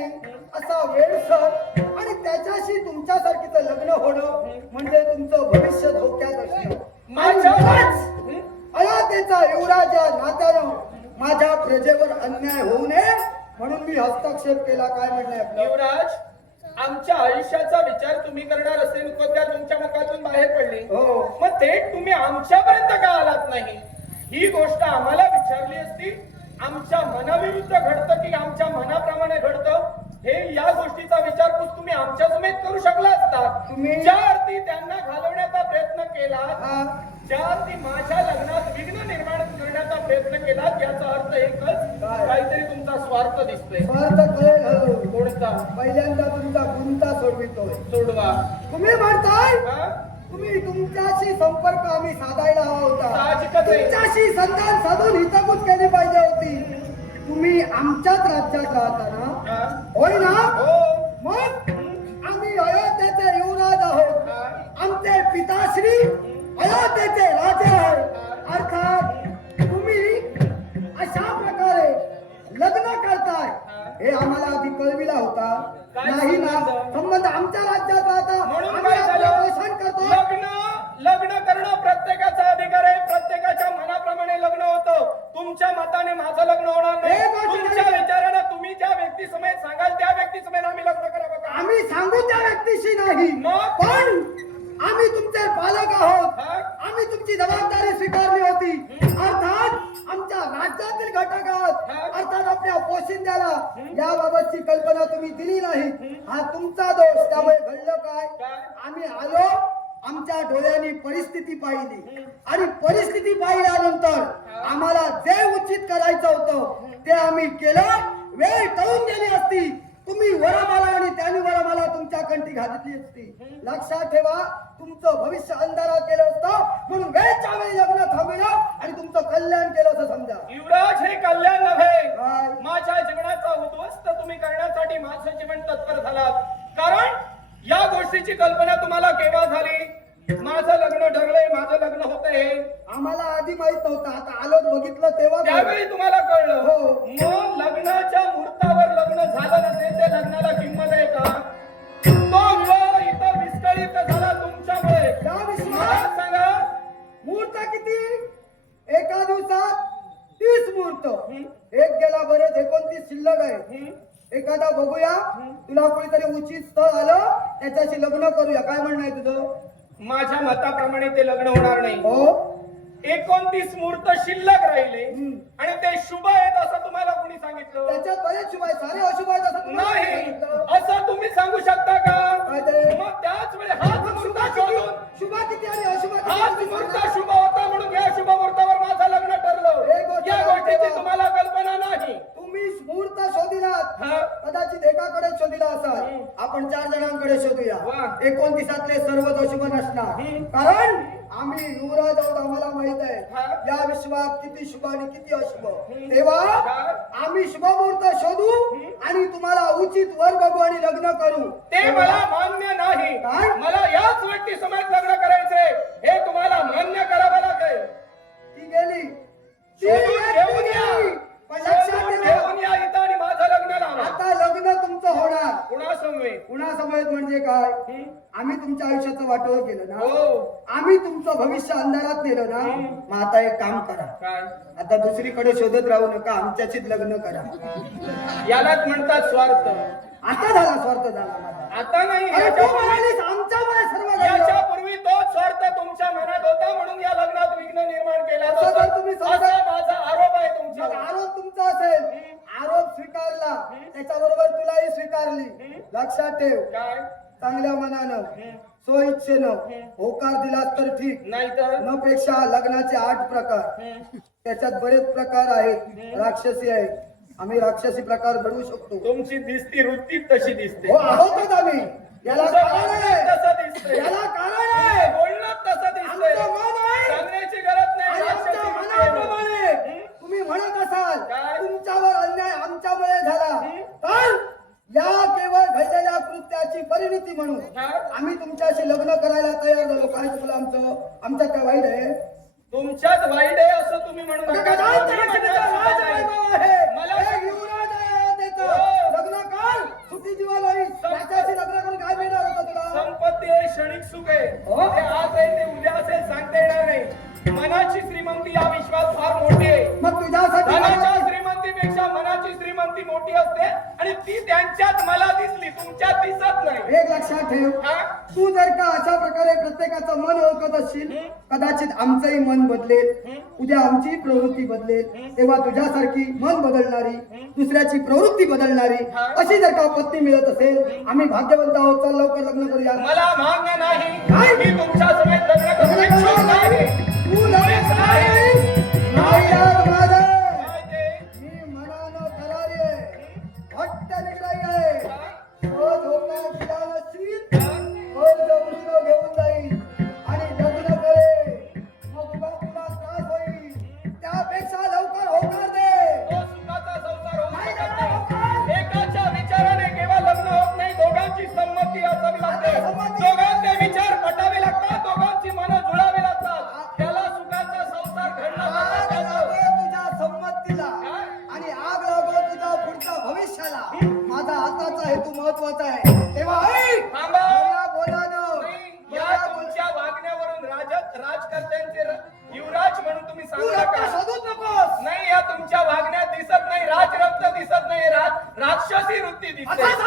नाही असा वेळसर आणि त्याच्याशी तुमच्यासारखीचं लग्न होणं म्हणजे तुमचं भविष्य धोक्यात असणं. अयोध्येचा युवराज या नात्यानं माझ्या प्रजेवर अन्याय होऊ नये म्हणून मी हस्तक्षेप केला. काय म्हणणं आहे आपलं? युवराज, आमच्या आयुष्याचा विचार तुम्ही करणार असे नुकत्या तुमच्या मुखातून बाहेर पडली. हो. मग थेट तुम्ही आमच्यापर्यंत का आलात नाही? ही गोष्ट आम्हाला विचारली असती. आमच्या मनाविरुद्ध घडतं की आमच्या मनाप्रमाणे घडतं हे या गोष्टीचा विचारपूस तुम्ही आमच्या समेत करू शकला असता. तुम्ही ज्या अर्थी त्यांना घालवण्याचा प्रयत्न केला, ज्या अर्थी माझ्या लग्नात विघ्न निर्माण करण्याचा प्रयत्न केला, याचा अर्थ एकच, काहीतरी तुमचा स्वार्थ दिसतोय. स्वार्थ कळेल कोणता? पहिल्यांदा तुमचा गुंता सोडवितोय. सोडवा. तुम्ही म्हणताय हा? तुम्ही तुमच्याशी संपर्क आम्ही साधायला हवा होता. साहजिकच आहे. तुमच्याशी संधान साधून हितगुज केली पाहिजे होती. तुम्ही आमच्याच राज्यात राहताना हा? होय ना? हो. मग आम्ही अयोध्येचे युवराज आहोत. आमचे पिताश्री अयोध्येचे राजे आहेत. अर्थात तुम्ही अशा प्रकारे लग्न करताय हे आम्हाला आधी कळविला होता नाही ना? संबंध आमच्या राज्यात राहता म्हणून आम्ही काय आपलं झालं? पोषण करतो. लग्न करणं प्रत्येकाचा अधिकार आहे. प्रत्येकाच्या मनाप्रमाणे लग्न होतं. तुमच्या मताने माझं लग्न होणार नाही. हे गोष्ट तुमच्या नाही. विचारानं तुम्ही ज्या व्यक्ती समेत सांगाल त्या व्यक्ती समेत आम्ही लग्न करावं का? आम्ही सांगू त्या व्यक्तीशी नाही, मग? पण आम्ही तुमचे पालक आहोत. हा? आम्ही तुमची जबाबदारी स्वीकारली होती. अर्थात आमच्या राज्यातील घटकात हा? अर्थात आपल्या पोशिंद्याला याबाबतची कल्पना तुम्ही दिली नाही. हा तुमचा दोष. त्यामुळे घडलं काय? आम्ही आलो, आमच्या डोळ्यांनी परिस्थिती पाहिली आणि परिस्थिती पाहिल्यानंतर आम्हाला जे उचित करायचं होतं ते आम्ही केलं. वेळ टळून गेली असती, तुम्ही वरमाला आणि त्यांनी वरमाला तुमच्या कंठी घातली असती. लक्षात ठेवा, तुमचं भविष्य अंधारात केलं असतं म्हणून वेळच्या वेळी लग्न थांबवलं आणि तुमचं कल्याण केलं असं समजा. युवराज, हे कल्याण नव्हे. काय? माझ्या जीवनाचा उद्ध्वस्त तुम्ही करण्यासाठी माझं जीवन तत्पर झालात. कारण या गोष्टीची कल्पना तुम्हाला केव्हा झाली? माझं लग्न ठरलंय, माझं लग्न होतंय. आम्हाला आधी माहित नव्हतं. आता आलोच बघितलं तेव्हा त्यावेळी तुम्हाला कळलं. हो. मग लग्नाच्या मुहूर्तावर लग्न झालं नसेल ते लग्नाला किंमत आहे का? तो विवाह इथं विस्कळीत झाला तुमच्यामुळे. का विश्वास? मला सांगा, मुहूर्त किती? एका दिवसात 30 मुहूर्त. एक गेला बरेच 29 शिल्लक आहे. एखादा बघूया, तुला कोणीतरी उचित स्थळ आलं त्याच्याशी लग्न करूया. काय म्हणणं आहे तुझं? माझ्या मताप्रमाणे ते लग्न होणार नाही. हो. 29 मुहूर्त शिल्लक राहिले आणि ते शुभ आहेत असं तुम्हाला कोणी सांगितलं? त्याच्यात बरेच शुभ आहेत, सारे अशुभ आहेत असं तुम्हाला नाही सांगितलं. असं तुम्ही सांगू शकता का? काय ते? मग त्याच वेळी हाच मुहूर्त शोधून शुभ किती आणि अशुभ हाच किती? मुहूर्त शुभ होता म्हणून या शुभ मुहूर्तावर माझं लग्न ठरलं. एक गोष्ट या लक्षात गोष्टीची ठेवा. तुम्हाला कल्पना नाही. तुम्ही मुहूर्त शोधिलात, हा? कदाचित एकाकडे शोधिला असाल. आपण 4 जणांकडे शोधूया. वा. 29तले सर्वच अशुभ नसणार. कारण आम्ही युवराज आहोत, आम्हाला माहित आहे हा? या विश्वात किती शुभ आणि किती अशुभ. तेव्हा काय? आम्ही शुभ मुहूर्त शोधू आणि तुम्हाला उचित वर बघू आणि लग्न करू. ते मला मान्य नाही. काय? मला याच व्यक्ती समेत लग्न करायचंय. हे तुम्हाला मान्य करावं लागेल. ती गेली, ती शोधून घेऊन गेली. या. पण लक्षात शोधून ठेवा, घेऊन या इथं आणि माझं लग्न लावा. आता लग्न तुमचं होणार. कुणासमवेत? कुणासमवेत म्हणजे काय? आम्ही तुमच्या आयुष्याचं वाटोळं केलं ना, हो. आम्ही तुमचं भविष्य अंधारात नेलं ना. मग आता एक काम करा, काय? आता दुसरीकडे शोधत राहू नका, आमच्याशीच लग्न करा. यालाच म्हणतात स्वार्थ. आता झाला स्वार्थ झाला माझा. आता नाही. अरे तू म्हणालीस आमच्यामुळे सर्व झालं. याच्या पूर्वी तोच स्वार्थ तुमच्या मनात होता म्हणून या लग्नात विघ्न निर्माण केला असं जर तुम्ही समजा- असा माझा आरोप आहे मग तुमच्यावर. आरोप तुमचा असेल, आरोप स्वीकारला, त्याच्याबरोबर तुलाही स्वीकारली. लक्षात ठेव, काय? चांगल्या मनानं स्वइच्छेनं होकार दिलास तर ठीक. नाहीतर न पेक्षा लग्नाचे 8 प्रकार, त्याच्यात बरेच प्रकार आहेत. राक्षसी आहे, आम्ही राक्षसी प्रकार घडवू शकतो. तुमची दिसती वृत्ती तशी दिसते. हो, आहोतच आम्ही. याला तुमचं कारण वागणं आहे, तसं दिसतंय. याला कारण आहे. बोलणं तसं दिसतंय. आमचं मन आहे. सांगण्याची गरज नाही. आणि आमच्या राक्षसी वृत्ती. मनाप्रमाणे तुम्ही म्हणत असाल काय? तुमच्यावर अन्याय आमच्यामुळे झाला, तर या केवळ घडलेल्या कृत्याची परिणिती म्हणून काय? आम्ही तुमच्याशी लग्न करायला तयार झालो. काय चुकलं आमचं? आमच्यात काय वाईट आहे? तुमच्यात वाईट आहे असं तुम्ही म्हणू नका. गजानन तुम्ही महाराजांचा म्हणण्यात राजवैभव आहे. मला- एक युवराज आहे अयोध्येचा. हो. लग्न कर श्रीमंती मोठी असते आणि ती त्यांच्यात मला दिसली, तुमच्यात दिसत नाही. एक लक्षात ठेव, हा? तू जर का अशा प्रकारे प्रत्येकाचं मन ओळखत असशील, कदाचित आमचंही मन बदलेल, उद्या आमची प्रवृत्ती बदलेल, तेव्हा तुझ्यासारखी मन बदलणारी, दुसऱ्याची प्रवृत्ती बदलणारी अशी जर का पत्नी मिळत असेल, आम्ही भाग्यवंत आहोत. चल लवकर लग्न करूया. मला मान्य नाही, मी तुमच्या समेत लग्न करू इच्छुक नाही. तू लग्न नाही? नाही यार माझं. काय ते? मी मनानं करारी आहे, हट्ट निग्रही आहे. तो धोका दिला नसशील, तो जबरीनं घेऊन जाईल आणि लग्न करे. मग उगा तुला त्रास होईल. त्यापेक्षा लवकर होकार दे. तो सुखाचा संसार होऊ शकत नाही. एकाच्या विचाराने केव्हा लग्न होत नाही, दोघांची संमती असावी लागते. दोघांचे विचार पटावे लागतात, दोघांची मनं जुळावी लागतात. त्याला सुखाचा संसार घडला आग जातो. लागो तुझ्या संमतीला आणि आग लागो तुझ्या पुढच्या भविष्याला. माझा आताचा हेतू महत्वाचा आहे. तेव्हा ऐक. थांबा. बोला ना. नाही, या तुमच्या वागण्यावरून राजकर्त्यांचे युवराज म्हणून तुम्ही तू सांगू रक्त नका. शोधूच नकोस. नाही, या तुमच्या वागण्यात दिसत नाही राजरक्त, दिसत नाही राक्षसी वृत्ती दिसते. असं